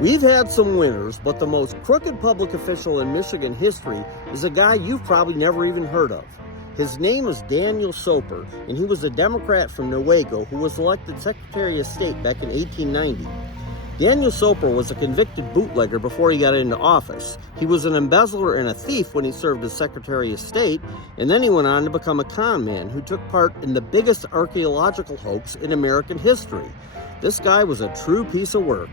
We've had some winners, but the most crooked public official in Michigan history is a guy you've probably never even heard of. His name is Daniel Soper, and he was a Democrat from Newaygo who was elected Secretary of State back in 1890. Daniel Soper was a convicted bootlegger before he got into office. He was an embezzler and a thief when he served as Secretary of State, and then he went on to become a con man who took part in the biggest archaeological hoax in American history. This guy was a true piece of work.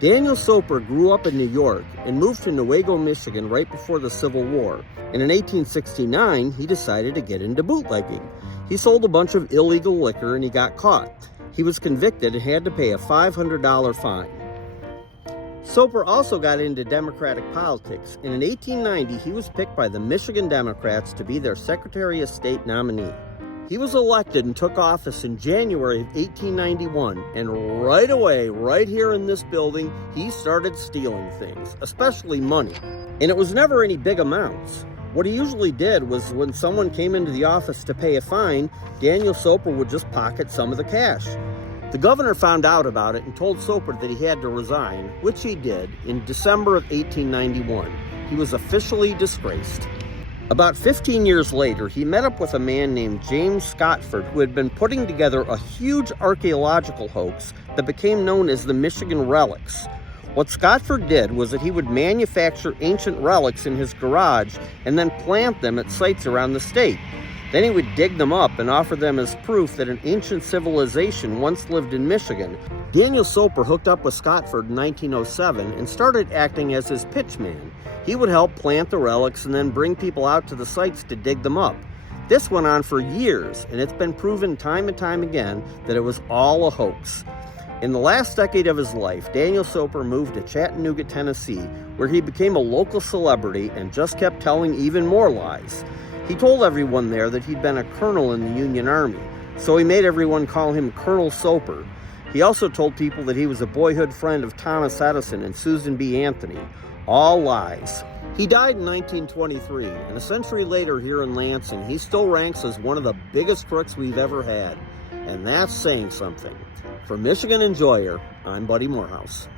Daniel Soper grew up in New York and moved to Newaygo, Michigan right before the Civil War. And in 1869, he decided to get into bootlegging. He sold a bunch of illegal liquor and he got caught. He was convicted and had to pay a $500 fine. Soper also got into Democratic politics, and in 1890 he was picked by the Michigan Democrats to be their Secretary of State nominee. He was elected and took office in January of 1891, and right away, right here in this building, he started stealing things, especially money. And it was never any big amounts. What he usually did was when someone came into the office to pay a fine, Daniel Soper would just pocket some of the cash. The governor found out about it and told Soper that he had to resign, which he did in December of 1891. He was officially disgraced. About 15 years later, he met up with a man named James Scotford, who had been putting together a huge archaeological hoax that became known as the Michigan Relics. What Scotford did was that he would manufacture ancient relics in his garage and then plant them at sites around the state. Then he would dig them up and offer them as proof that an ancient civilization once lived in Michigan. Daniel Soper hooked up with Scotford in 1907 and started acting as his pitchman. He would help plant the relics and then bring people out to the sites to dig them up. This went on for years, and it's been proven time and time again that it was all a hoax. In the last decade of his life, Daniel Soper moved to Chattanooga, Tennessee, where he became a local celebrity and just kept telling even more lies. He told everyone there that he'd been a colonel in the Union Army, so he made everyone call him Colonel Soper. He also told people that he was a boyhood friend of Thomas Edison and Susan B. Anthony. All lies. He died in 1923, and a century later here in Lansing, he still ranks as one of the biggest crooks we've ever had. And that's saying something. For Michigan Enjoyer, I'm Buddy Morehouse.